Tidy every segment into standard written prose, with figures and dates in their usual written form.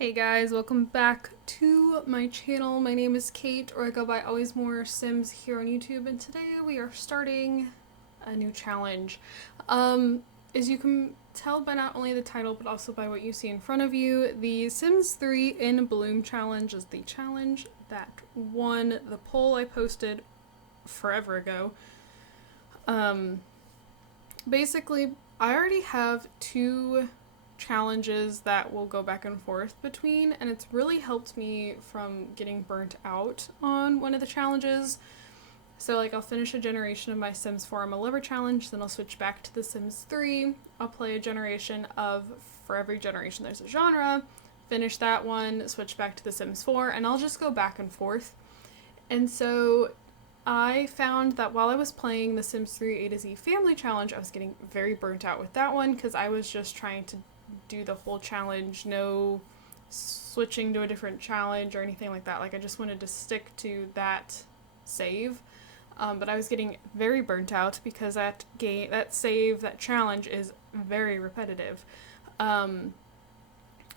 Hey guys, welcome back to my channel. My name is Kate, or I go by AlwaysMoreSims here on YouTube, and today we are starting a new challenge. As you can tell by not only the title, but also by what you see in front of you, the Sims 3 in Bloom challenge is the challenge that won the poll I posted forever ago. Basically, I already have two challenges that will go back and forth between, and it's really helped me from getting burnt out on one of the challenges. So like I'll finish a generation of my Sims 4 I'm a Lover challenge, then I'll switch back to the Sims 3. I'll play a generation of, for every generation there's a genre, finish that one, switch back to the Sims 4, and I'll just go back and forth. And so I found that while I was playing the Sims 3 A to Z Family Challenge, I was getting very burnt out with that one because I was just trying to do the whole challenge, no switching to a different challenge or anything like that. Like I just wanted to stick to that save. But I was getting very burnt out because that challenge is very repetitive.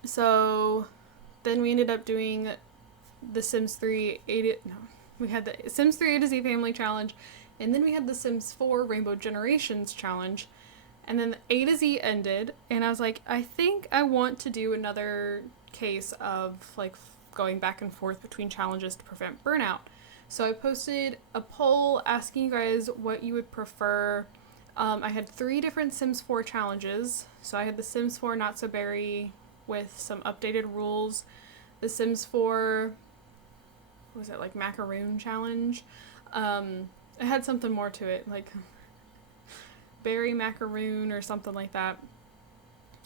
So then we ended up doing the Sims 3 we had the Sims 3 A to Z Family Challenge, and then we had the Sims 4 Rainbow Generations Challenge. And then the A to Z ended, and I was like, I think I want to do another case of like going back and forth between challenges to prevent burnout. So I posted a poll asking you guys what you would prefer. I had 3 different Sims 4 challenges. So I had the Sims 4 Not So Berry with some updated rules, the Sims 4, what was it, like Macaroon Challenge? It had something more to it, like Berry Macaroon or something like that.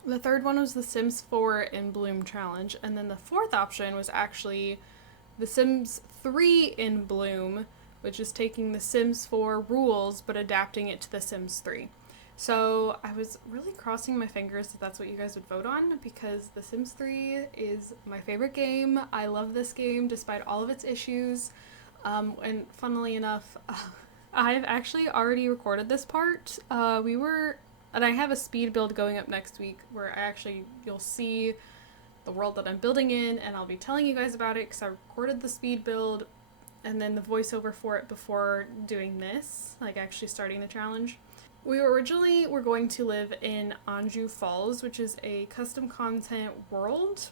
The third one was the Sims 4 in Bloom Challenge, and then the fourth option was actually the Sims 3 in Bloom, which is taking the Sims 4 rules but adapting it to the Sims 3. So I was really crossing my fingers that that's what you guys would vote on, because the Sims 3 is my favorite game. I love this game despite all of its issues. And funnily enough, I've actually already recorded this part. And I have a speed build going up next week where you'll see the world that I'm building in, and I'll be telling you guys about it because I recorded the speed build and then the voiceover for it before doing this, like actually starting the challenge. We originally were going to live in Anjou Falls, which is a custom content world,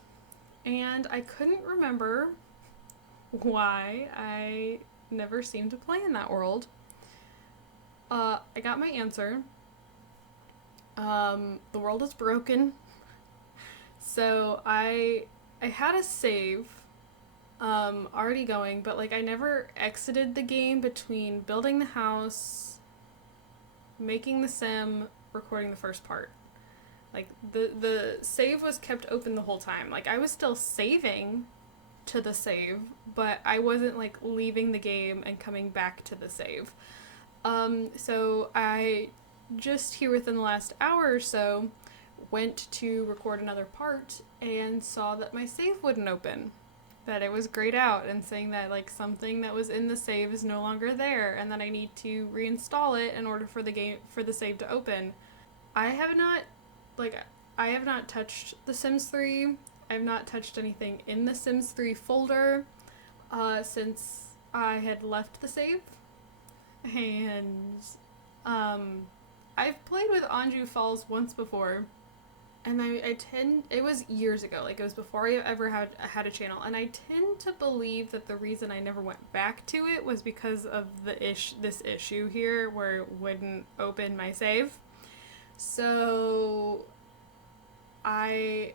and I couldn't remember why I never seemed to play in that world. I got my answer. The world is broken. So I had a save already going, but like I never exited the game between building the house, making the sim, recording the first part. Like the save was kept open the whole time. Like I was still saving to the save, but I wasn't like leaving the game and coming back to the save. So I just here within the last hour or so went to record another part and saw that my save wouldn't open, that it was grayed out and saying that like something that was in the save is no longer there and that I need to reinstall it in order for the save to open. I have not touched The Sims 3. I have not touched anything in the Sims 3 folder since I had left the save. And I've played with Anjou Falls once before, and it was years ago, like it was before I ever had a channel, and I tend to believe that the reason I never went back to it was because of this issue here where it wouldn't open my save. So I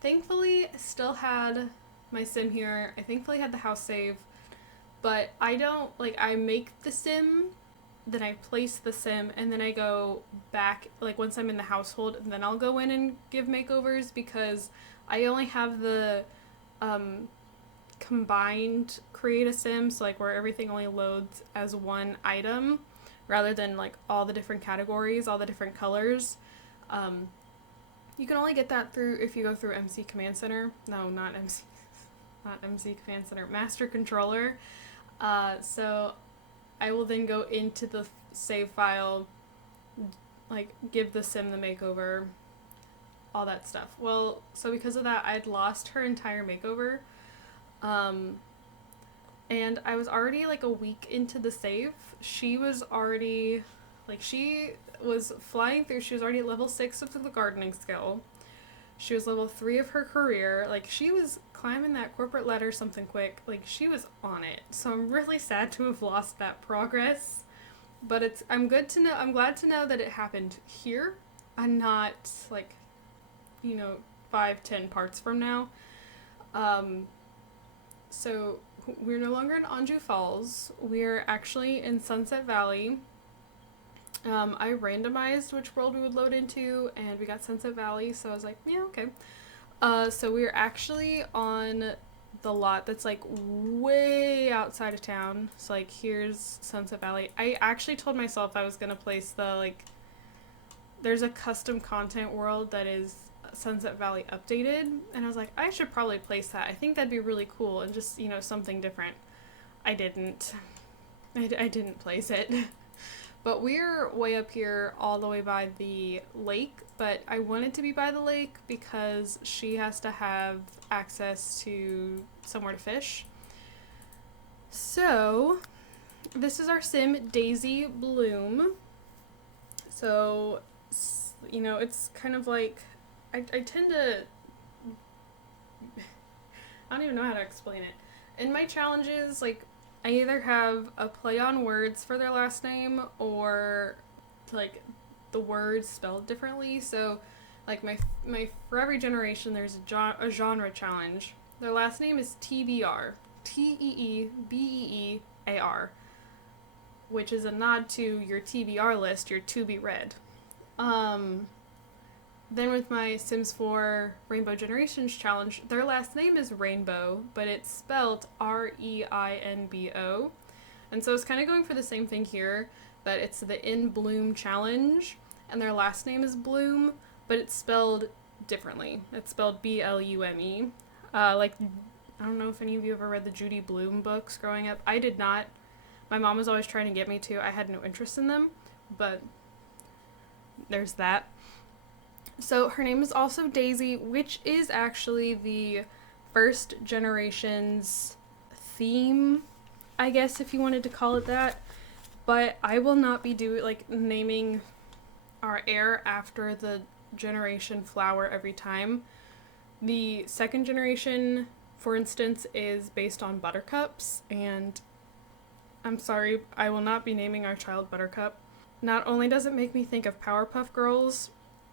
thankfully still had my sim here. I thankfully had the house save, but I make the sim, then I place the sim, and then I go back, like once I'm in the household, and then I'll go in and give makeovers, because I only have the combined create a sim, so like where everything only loads as one item rather than like all the different categories, all the different colors. You can only get that if you go through MC Command Center. No, not MC Command Center, Master Controller. So I will then go into the save file, like give the sim the makeover, all that stuff. Well, so because of that, I'd lost her entire makeover. And I was already like a week into the save. She was already, like, she was flying through. She was already at level 6 of the gardening skill. She was level 3 of her career. Like, she was climbing that corporate ladder something quick. Like, she was on it. So I'm really sad to have lost that progress. But I'm glad to know that it happened here and not, like, 5-10 parts from now. So we're no longer in Anjou Falls. We're actually in Sunset Valley. I randomized which world we would load into, and we got Sunset Valley, so I was like, yeah, okay. So we're actually on the lot that's, like, way outside of town. So, like, here's Sunset Valley. I actually told myself I was going to place the, like, there's a custom content world that is Sunset Valley updated, and I was like, I should probably place that. I think that'd be really cool and just, something different. I didn't. I didn't place it. But we're way up here all the way by the lake, but I wanted to be by the lake because she has to have access to somewhere to fish. So, this is our sim, Daisy Bloom. So, it's kind of like, I tend to, I don't even know how to explain it. In my challenges, like, I either have a play on words for their last name or, like, the words spelled differently. So, like, my for every generation, there's a genre challenge. Their last name is TBR. TEEBEEAR. Which is a nod to your TBR list, your to be read. Then with my Sims 4 Rainbow Generations challenge, their last name is Rainbow, but it's spelled REINBO. And so it's kind of going for the same thing here, that it's the In Bloom challenge, and their last name is Bloom, but it's spelled differently. It's spelled BLUME. Like, I don't know if any of you ever read the Judy Blume books growing up. I did not. My mom was always trying to get me to. I had no interest in them, but there's that. So her name is also Daisy, which is actually the first generation's theme, I guess, if you wanted to call it that. But I will not be naming our heir after the generation flower every time. The second generation, for instance, is based on buttercups, and I'm sorry, I will not be naming our child Buttercup. Not only does it make me think of Powerpuff Girls,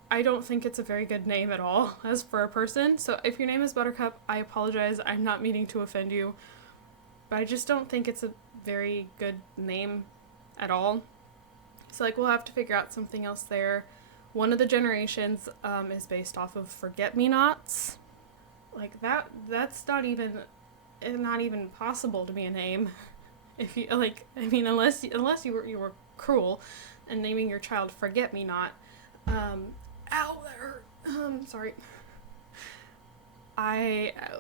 I don't think it's a very good name at all as for a person. So if your name is Buttercup, I apologize. I'm not meaning to offend you. But I just don't think it's a very good name at all. So, like, we'll have to figure out something else there. One of the generations is based off of Forget-Me-Nots. Like, that's not even possible to be a name. If you, unless you were cruel and naming your child Forget-Me-Not. Ow, that hurt. Sorry.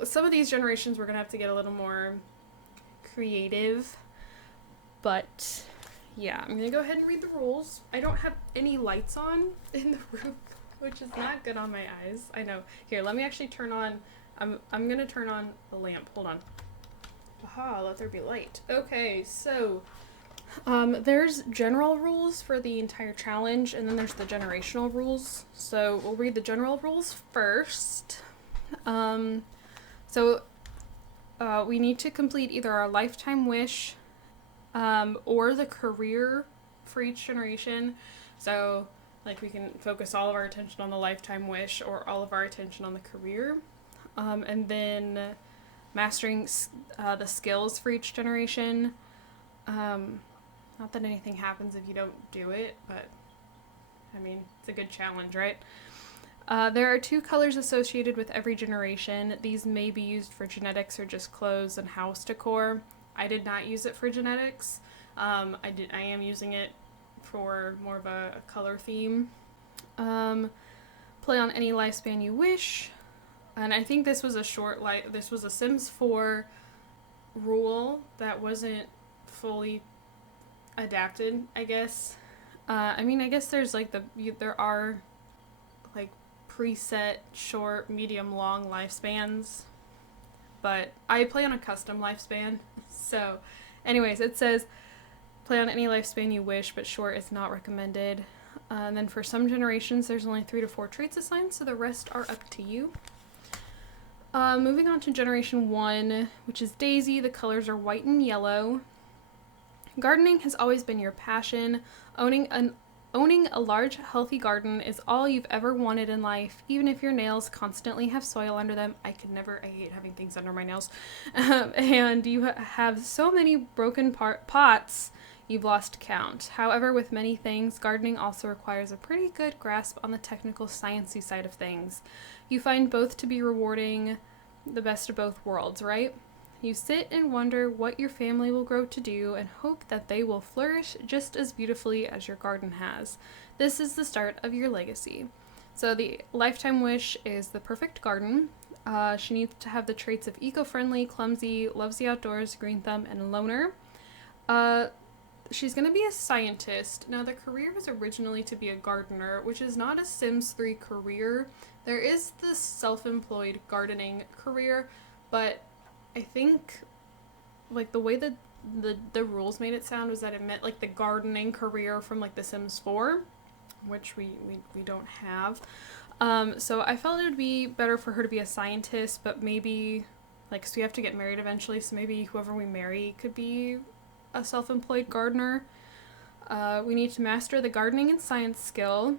Some of these generations we're gonna have to get a little more creative, but yeah, I'm gonna go ahead and read the rules. I don't have any lights on in the room, which is not good on my eyes. I know. Here, let me actually turn on. I'm gonna turn on the lamp. Hold on. Aha, let there be light. Okay, so there's general rules for the entire challenge, and then there's the generational rules. So we'll read the general rules first. We need to complete either our lifetime wish or the career for each generation. So, like, we can focus all of our attention on the lifetime wish or all of our attention on the career. And then mastering the skills for each generation. Not that anything happens if you don't do it, but, I mean, it's a good challenge, right? There are 2 colors associated with every generation. These may be used for genetics or just clothes and house decor. I did not use it for genetics. I am using it for more of a color theme. Play on any lifespan you wish. And I think this was this was a Sims 4 rule that wasn't fully adapted, I guess. I guess there's there are preset short, medium, long lifespans, but I play on a custom lifespan. So anyways, it says play on any lifespan you wish, but short is not recommended. And then for some generations, there's only 3 to 4 traits assigned, so the rest are up to you. Moving on to Generation 1, which is Daisy. The colors are white and yellow. Gardening has always been your passion. Owning a large, healthy garden is all you've ever wanted in life, even if your nails constantly have soil under them. I hate having things under my nails. And you have so many broken pots, you've lost count. However, with many things, gardening also requires a pretty good grasp on the technical, sciencey side of things. You find both to be rewarding, the best of both worlds, right? You sit and wonder what your family will grow to do and hope that they will flourish just as beautifully as your garden has. This is the start of your legacy. So the lifetime wish is the perfect garden. She needs to have the traits of eco-friendly, clumsy, loves the outdoors, green thumb, and loner. She's going to be a scientist. Now, the career was originally to be a gardener, which is not a Sims 3 career. There is the self-employed gardening career, but I think, like, the way that the rules made it sound was that it meant, like, the gardening career from, like, The Sims 4, which we don't have. So I felt it would be better for her to be a scientist, but maybe, like, so we have to get married eventually, so maybe whoever we marry could be a self-employed gardener. We need to master the gardening and science skill,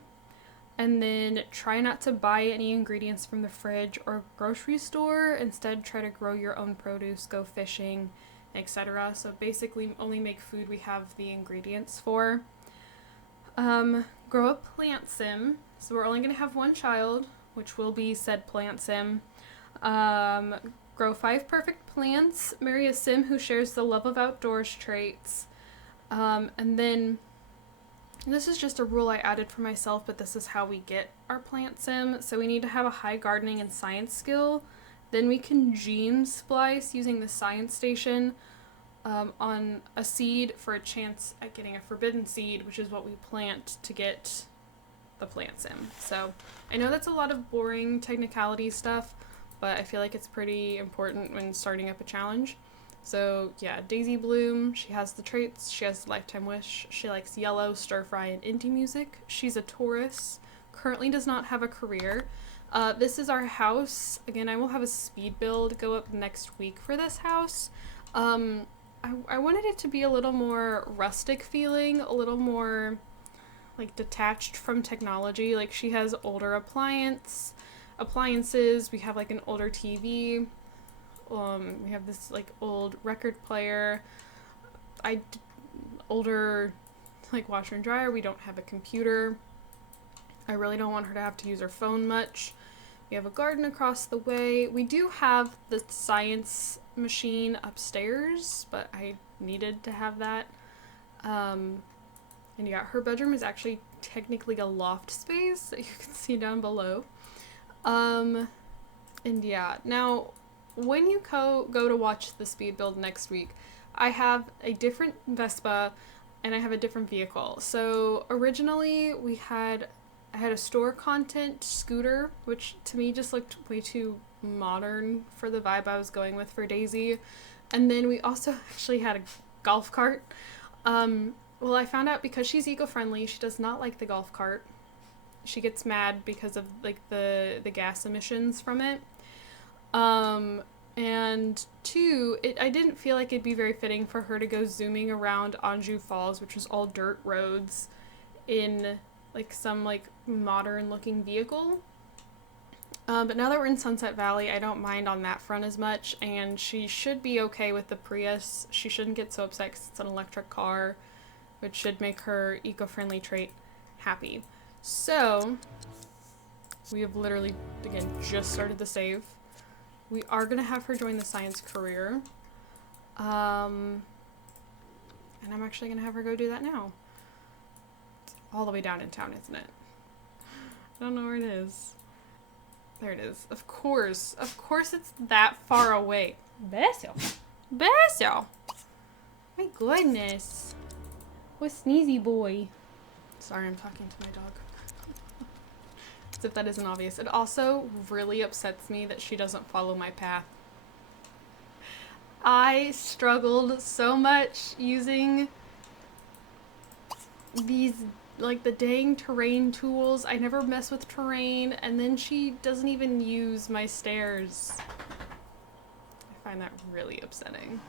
and then try not to buy any ingredients from the fridge or grocery store. Instead, try to grow your own produce, go fishing, etc. So basically only make food we have the ingredients for. Grow a plant sim. So we're only going to have one child, which will be said plant sim. Grow 5 perfect plants. Marry a sim who shares the love of outdoors traits. And then this is just a rule I added for myself, but this is how we get our plant sim. So we need to have a high gardening and science skill. Then we can gene splice using the science station on a seed for a chance at getting a forbidden seed, which is what we plant to get the plant sim. So I know that's a lot of boring technicality stuff, but I feel like it's pretty important when starting up a challenge. So yeah, Daisy Bloom, she has the traits, she has the lifetime wish, she likes yellow, stir fry, and indie music. She's a Taurus, currently does not have a career. This is our house. Again, I will have a speed build go up next week for this house. I wanted it to be a little more rustic feeling, a little more like detached from technology. Like, she has older appliances, we have like an older TV. We have this like old record player, older like washer and dryer. We don't have a computer. I really don't want her to have to use her phone much. We have a garden across the way. We do have the science machine upstairs, but I needed to have that. And yeah, her bedroom is actually technically a loft space that you can see down below. And yeah, now when you go to watch the speed build next week, I have a different Vespa and I have a different vehicle. So originally I had a store content scooter, which to me just looked way too modern for the vibe I was going with for Daisy. And then we also actually had a golf cart. Well, I found out because she's eco-friendly, she does not like the golf cart. She gets mad because of like the gas emissions from it. And 2, I didn't feel like it'd be very fitting for her to go zooming around Anjou Falls, which was all dirt roads, in like some like modern looking vehicle. But now that we're in Sunset Valley, I don't mind on that front as much, and she should be okay with the Prius. She shouldn't get so upset because it's an electric car, which should make her eco-friendly trait happy. So we have literally, again, just started the save. We are going to have her join the science career. And I'm actually going to have her go do that now. It's all the way down in town, isn't it? I don't know where it is. There it is. Of course it's that far away. Beso. My goodness. What sneezy boy. Sorry, I'm talking to my dog. As if that isn't obvious. It also really upsets me that she doesn't follow my path. I struggled so much using these, like, the dang terrain tools. I never mess with terrain, and then she doesn't even use my stairs. I find that really upsetting.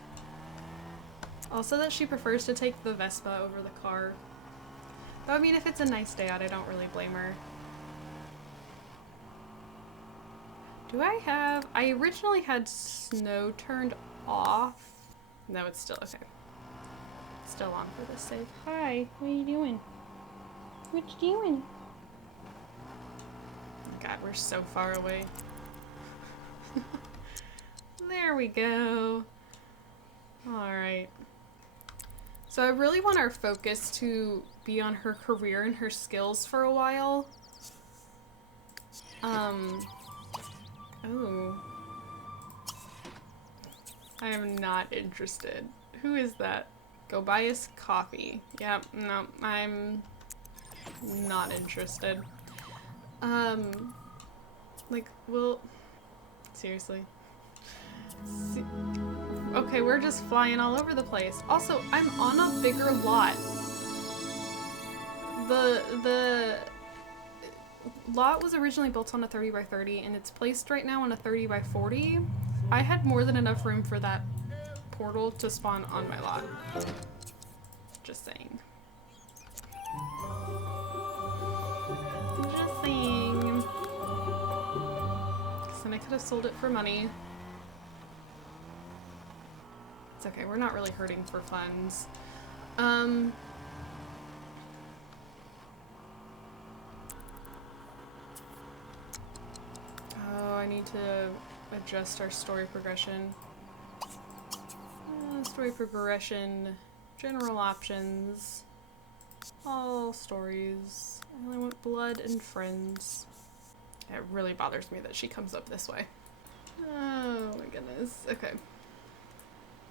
Also that she prefers to take the Vespa over the car. Though, I mean, if it's a nice day out, I don't really blame her. Do I have... I originally had snow turned off. No, it's still okay. Still on for this save. Hi, what are you doing? What you doing? God, we're so far away. There we go. Alright. So I really want our focus to be on her career and her skills for a while. Oh. I am not interested. Who is that? Go buy us coffee. Yep, no, I'm not interested. Like, well, seriously. Okay, we're just flying all over the place. Also, I'm on a bigger lot. The lot was originally built on a 30 by 30 and it's placed right now on a 30 by 40. I had more than enough room for that portal to spawn on my lot. Just saying. Just saying. 'Cause then I could have sold it for money. It's okay, we're not really hurting for funds. Oh, I need to adjust our story progression. Story progression, general options, all stories. I only want blood and friends. It really bothers me that she comes up this way. Oh my goodness. Okay.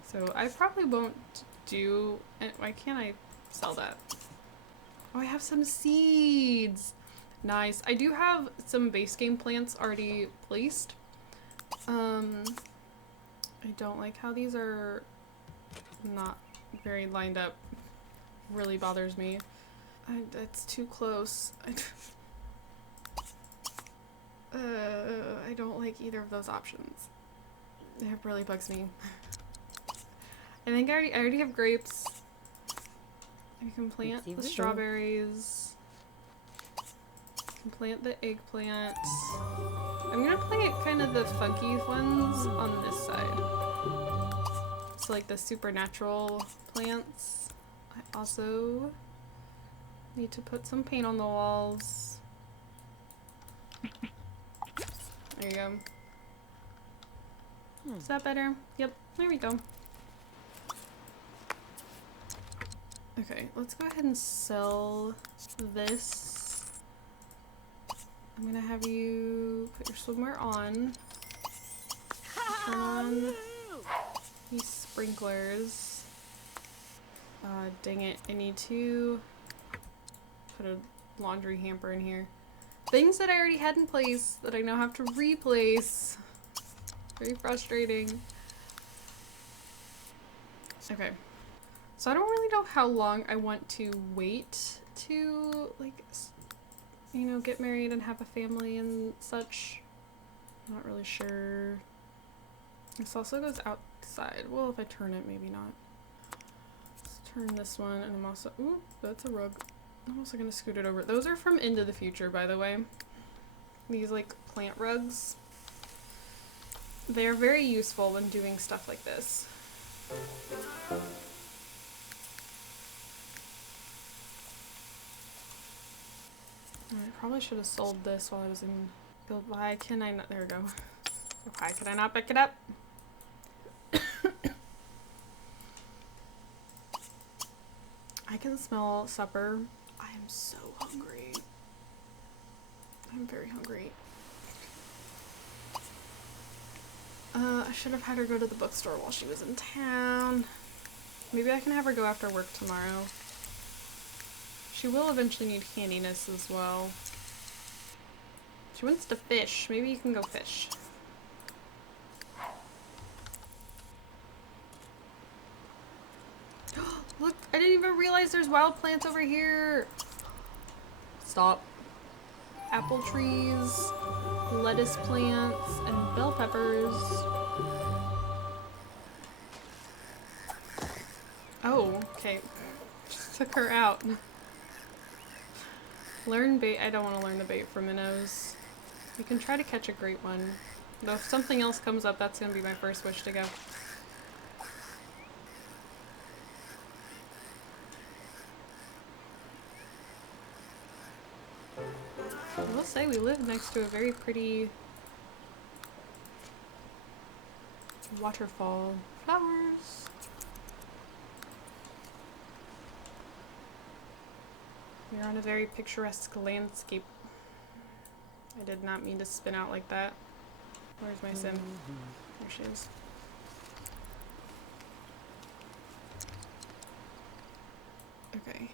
So I probably won't do... Why can't I sell that? Oh, I have some seeds! Nice. I do have some base game plants already placed. I don't like how these are not very lined up. Really bothers me. That's too close. I don't like either of those options. It really bugs me. I think I already have grapes. I can plant the strawberries. I can plant the eggplant. I'm gonna plant kind of the funky ones on this side. So like the supernatural plants. I also need to put some paint on the walls. There you go. Is that better? Yep, there we go. Okay, let's go ahead and sell this. I'm gonna have you put your swimwear on. Turn on these sprinklers. Dang it, I need to put a laundry hamper in here. Things that I already had in place that I now have to replace. Very frustrating. Okay. So I don't really know how long I want to wait to, like, you know, get married and have a family and such. I'm not really sure. This also goes outside. Well, if I turn it, maybe not. Let's turn this one, and I'm also, ooh, that's a rug. I'm also gonna scoot it over. Those are from Into the Future, by the way. These, like, plant rugs. They're very useful when doing stuff like this. I probably should have sold this while I was in build. Why can I not? There we go. Why can I not pick it up? I can smell supper. I am so hungry. I'm very hungry. I should have had her go to the bookstore while she was in town. Maybe I can have her go after work tomorrow. She will eventually need handiness as well. She wants to fish. Maybe you can go fish. Look, I didn't even realize there's wild plants over here. Stop. Apple trees, lettuce plants, and bell peppers. Oh, okay. Just took her out. Learn bait. I don't want to learn the bait for minnows. We can try to catch a great one. Though if something else comes up, that's going to be my first wish to go. I will say we live next to a very pretty waterfall. Flowers! We're on a very picturesque landscape. I did not mean to spin out like that. Where's my sim? There she is. Okay.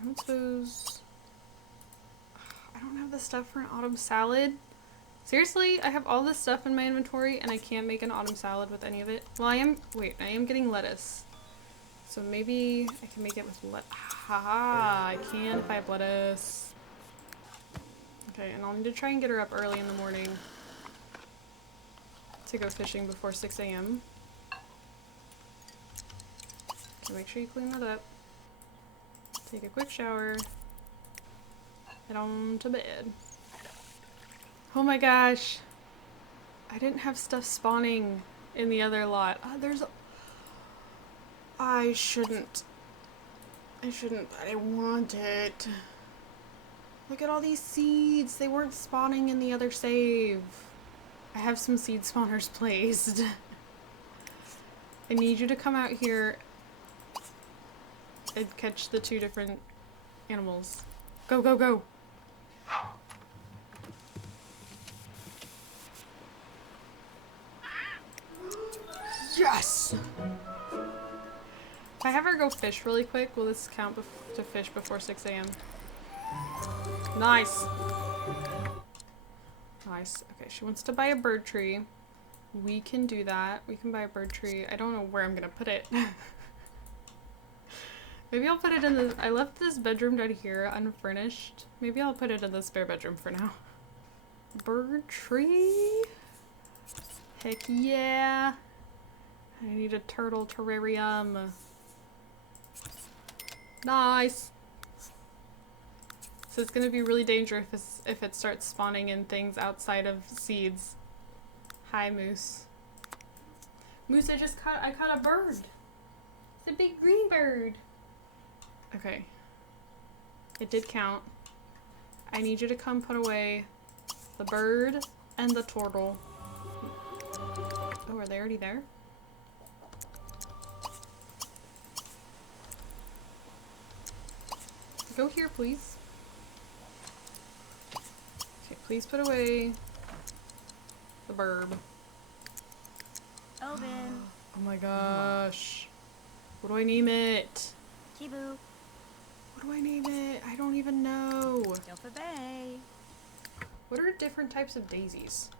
I don't suppose... I don't have the stuff for an autumn salad. Seriously? I have all this stuff in my inventory and I can't make an autumn salad with any of it? Well, I am getting lettuce. So maybe I can make it with haha, I can if I have lettuce. Okay, and I'll need to try and get her up early in the morning to go fishing before 6 a.m. So make sure you clean that up. Take a quick shower. Head on to bed. Oh my gosh. I didn't have stuff spawning in the other lot. I shouldn't. I want it. Look at all these seeds. They weren't spawning in the other save. I have some seed spawners placed. I need you to come out here and catch the 2 different animals. Go, go, go. Yes! If I have her go fish really quick, will this count to fish before 6 a.m.? Nice! Nice. Okay, she wants to buy a bird tree. We can do that. We can buy a bird tree. I don't know where I'm gonna put it. Maybe I'll put it in the... I left this bedroom down here unfurnished. Maybe I'll put it in the spare bedroom for now. Bird tree? Heck yeah! I need a turtle terrarium. Nice! So it's gonna be really dangerous if it starts spawning in things outside of seeds. Hi, Moose. Moose, I caught a bird. It's a big green bird. Okay. It did count. I need you to come put away the bird and the turtle. Oh, are they already there? Go here, please. Okay, please put away the bird. Open. Oh my gosh. What do I name it? Kibu. What do I name it? I don't even know. Delpha Bay. What are different types of daisies?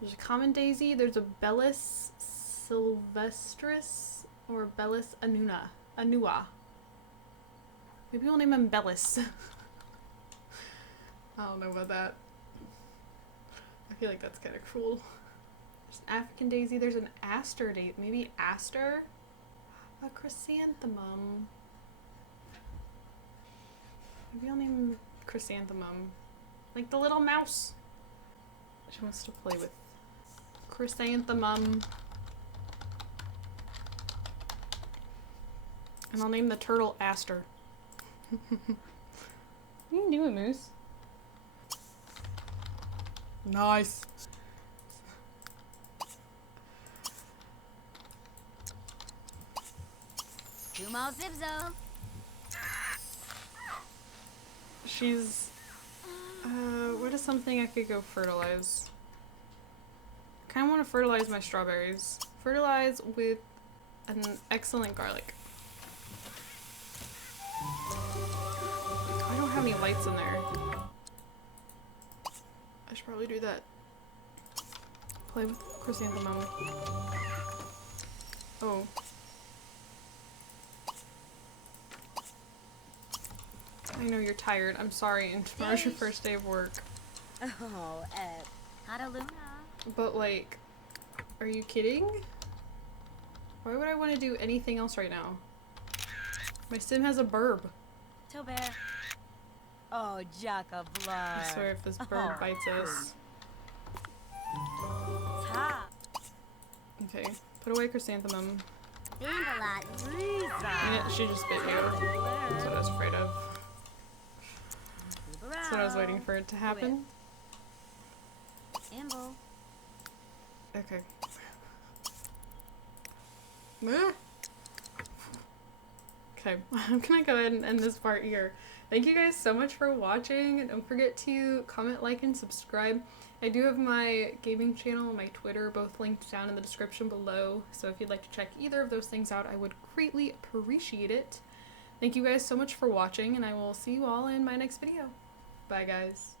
There's a common daisy, there's a Bellis sylvestris, or Bellis annua. Maybe we'll name him Bellis. I don't know about that. I feel like that's kind of cruel. There's an African daisy, there's an aster daisy, maybe aster? A chrysanthemum. Maybe I'll name him chrysanthemum. Like the little mouse. She wants to play with chrysanthemum. And I'll name the turtle Aster. What are you doing, Moose? Nice. Jumal Zibzo. She's... what is something I could go fertilize? I kind of want to fertilize my strawberries. Fertilize with an excellent garlic. I don't have any lights in there. I should probably do that. Play with chrysanthemum. Oh. I know you're tired. I'm sorry, and tomorrow's your first day of work. Oh, Cataluna. But like, are you kidding? Why would I want to do anything else right now? My sim has a burb. Tobear. Oh, Jaka Blood. I swear if this bird bites us. Top. Okay, put away chrysanthemum. Dandalot. Yeah, she just bit you. That's what I was afraid of. That's what I was waiting for it to happen. Amble. Okay. Ah. Okay, I'm gonna go ahead and end this part here. Thank you guys so much for watching. Don't forget to comment, like, and subscribe. I do have my gaming channel and my Twitter both linked down in the description below, so if you'd like to check either of those things out, I would greatly appreciate it. Thank you guys so much for watching, and I will see you all in my next video. Bye, guys.